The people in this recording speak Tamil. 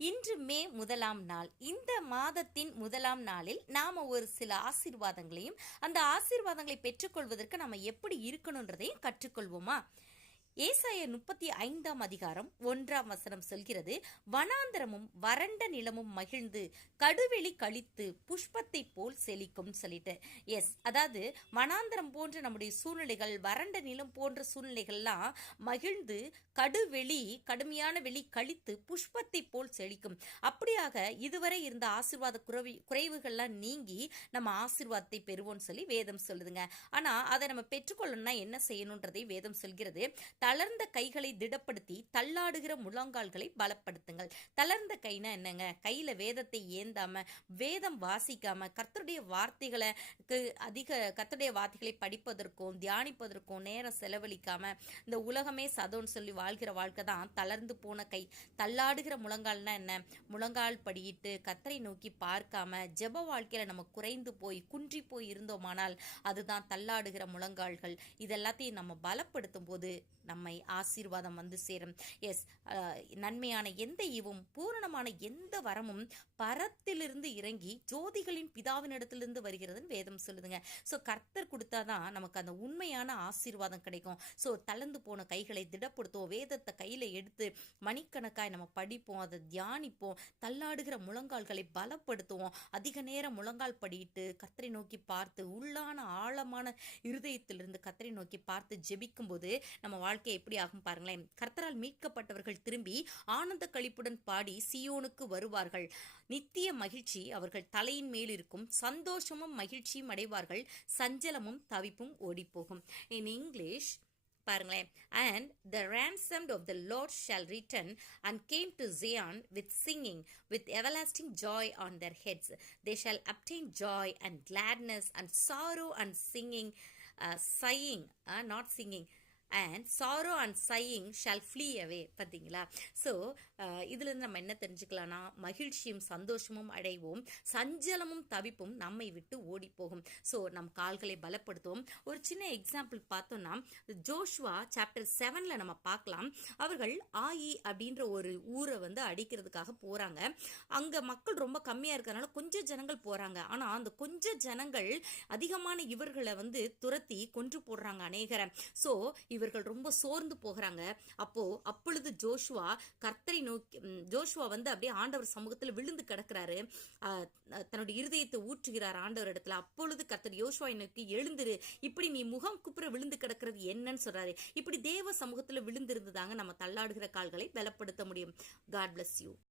இன்று மே 1ஆம் நாள். இந்த மாதத்தின் 1ஆம் நாளில் நாம ஒரு சில ஆசீர்வாதங்களையும் அந்த ஆசீர்வாதங்களை பெற்றுக்கொள்வதற்கு நம்ம எப்படி இருக்கணுன்றதையும் கற்றுக்கொள்வோமா? ஏசாயா 35ஆம் அதிகாரம் 1ஆம் வசனம் சொல்கிறது, வனாந்தரமும் வறண்ட நிலமும் மகிழ்ந்து கடுவெளி கழித்து புஷ்பத்தை போல் செழிக்கும் சொல்லிட்டு. அதாவது வனாந்தரம் போன்ற நம்முடைய சூழ்நிலைகள், வறண்ட நிலம் போன்ற சூழ்நிலைகள்லாம் மகிழ்ந்து கடுமையான வெளி கழித்து புஷ்பத்தை போல் செழிக்கும். அப்படியாக இதுவரை இருந்த ஆசீர்வாத குறைவுகள்லாம் நீங்கி நம்ம ஆசீர்வாதத்தை பெறுவோம்னு சொல்லி வேதம் சொல்லுதுங்க. ஆனா அதை நம்ம பெற்றுக்கொள்ளணும்னா என்ன செய்யணுன்றதை வேதம் சொல்கிறது. தளர்ந்த கைகளை திடப்படுத்தி தள்ளாடுகிற முழங்கால்களை பலப்படுத்துங்கள். தளர்ந்த கைனா என்னங்க? கையில வேதத்தை ஏந்தாம, வேதம் வாசிக்காம, கர்த்தருடைய வார்த்தைகளை படிப்பதற்கும் தியானிப்பதற்கும் நேரம் செலவழிக்காம இந்த உலகமே சதோன்னு சொல்லி வாழ்கிற வாழ்க்கை தான் தளர்ந்து போன கை. தள்ளாடுகிற முழங்கால்னா என்ன? முழங்கால் படியிட்டு கர்த்தரை நோக்கி பார்க்காம ஜெப வாழ்க்கையில நம்ம குறைந்து போய் குன்றி போய் இருந்தோமானால் அதுதான் தள்ளாடுகிற முழங்கால்கள். இதெல்லாத்தையும் நம்ம பலப்படுத்தும் போது நம்மை ஆசீர்வாதம் வந்து சேரும். நன்மையான எந்த ஈவும் பூரணமான எந்த வரமும் பரத்திலிருந்து இறங்கி ஜோதிகளின் பிதாவினிடத்திலிருந்து வருகிறதுன்னு வேதம் சொல்லுதுங்க. கர்த்தர் கொடுத்தாதான் நமக்கு அந்த உண்மையான ஆசீர்வாதம் கிடைக்கும். தளர்ந்து போன கைகளை திடப்படுத்துவோம். வேதத்தை கையில எடுத்து மணிக்கணக்காய் நம்ம படிப்போம், அதை தியானிப்போம். தள்ளாடுகிற முழங்கால்களை பலப்படுத்துவோம். அதிக நேரம் முழங்கால் படிட்டு கர்த்தரை நோக்கி பார்த்து உள்ளான ஆழமான இருதயத்திலிருந்து கர்த்தரை நோக்கி பார்த்து ஜெபிக்கும் போது நம்ம வாழ்க்கை எப்படி ஆகும் பாருங்களேன். கர்த்தரால் மீட்கப்பட்டவர்கள் திரும்பி ஆனந்த களிப்புடன் பாடி சீயோனுக்கு வருவார்கள். நித்திய மகிழ்ச்சி அவர்கள் தலையின் மேல் இருக்கும். சந்தோஷமும் மகிழ்ச்சியும் அடைவார்கள். சஞ்சலமும் தவிப்பும் ஓடிப்போகும். In English பாருங்களேன். And the ransomed of the Lord shall return and came to Zion with singing, with everlasting joy on their heads. They shall obtain joy and gladness and sorrow and singing, not singing, and sorrow and sighing shall flee away. பார்த்தீங்களா? இதுலேருந்து நம்ம என்ன தெரிஞ்சுக்கலாம்னா, மகிழ்ச்சியும் சந்தோஷமும் அடைவோம், சஞ்சலமும் தவிப்பும் நம்மை விட்டு ஓடி போகும். நம் கால்களை பலப்படுத்துவோம். ஒரு சின்ன எக்ஸாம்பிள் பார்த்தோம்னா, ஜோஷுவா சாப்டர் 7ல் நம்ம பார்க்கலாம். அவர்கள் ஆயி அப்படின்ற ஒரு ஊரை அடிக்கிறதுக்காக போறாங்க. அங்க மக்கள் ரொம்ப கம்மியா இருக்கிறதுனால கொஞ்சம் ஜனங்கள் போறாங்க. ஆனா அந்த கொஞ்சம் ஜனங்கள் அதிகமான இவர்களை துரத்தி கொன்று போடுறாங்க அநேகரை. இவர்கள் ரொம்ப சோர்ந்து போகிறாங்க. அப்பொழுது ஜோஷுவா கர்த்தரை நோக்கி, ஜோஷுவா அப்படியே ஆண்டவர் சமூகத்தில் விழுந்து கிடக்கிறாரு. தன்னுடைய இருதயத்தை ஊற்றுகிறார் ஆண்டவர் இடத்துல. அப்பொழுது கர்த்தர் யோசுவா நோக்கி, எழுந்திரு, இப்படி நீ முகம் குப்புற விழுந்து கிடக்கிறது என்னன்னு சொல்றாரு. இப்படி தேவ சமூகத்துல விழுந்து இருந்ததாங்க நம்ம தள்ளாடுகிற கால்களை பலப்படுத்த முடியும். God bless you.